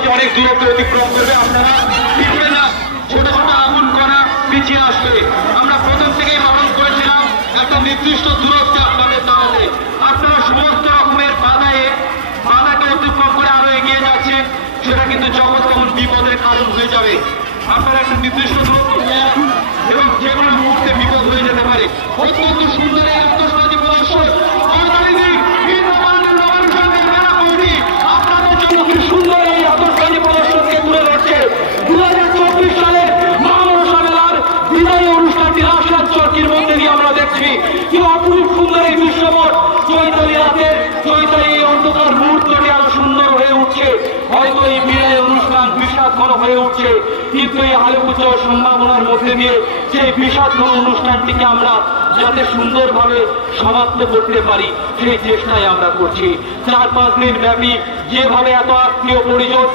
সহজে অনেক দূরত্ব অতিক্রম করবে। আপনারা পিছবে না, ছোট ছোট আগুন কণা পিছিয়ে আসবে। আমরা প্রথম থেকেই বারণ করেছিলাম একটা নির্দিষ্ট দূরত্বে আপনাদের দাঁড়াতে। আপনারা সমস্ত রকমের বাধাকে অতিক্রম করে আরো এগিয়ে যাচ্ছেন, সেটা কিন্তু জগৎ কেমন বিপদের কারণ হয়ে যাবে। আপনারা একটা নির্দিষ্ট দূরত্ব এবং যে কোনো মুহূর্তে বিপদ হয়ে যেতে পারে। অত্যন্ত সুন্দর এই আত্মসামাজিক প্রদর্শন আপনাদের জন্য খুব সুন্দর এই আত্মসামাজিক প্রদর্শনকে তুলে ধরছে। 2024 সালের মহামনসা মেলার বিদায়ী অনুষ্ঠানটি রাশিয়ার চরকির মধ্যে দিয়ে আমরা দেখছি কি অপরূপ সুন্দর এই দৃশ্যপট। চৈতালি রাতের চৈতালি এই অন্ধকার মুহূর্তটি আরো সুন্দর হয়ে উঠছে। হয়তো এই বিদায়ী অনুষ্ঠান বিষাদঘন হয়ে উঠছে, কিন্তু এই আলোকিত সম্ভাবনার মধ্যে দিয়ে সেই বিষাদঘন অনুষ্ঠানটিকে আমরা যাতে সুন্দরভাবে সমাপ্ত করতে পারি সেই চেষ্টাই আমরা করছি। 4-5 দিন ব্যাপী যেভাবে এত আত্মীয় পরিজন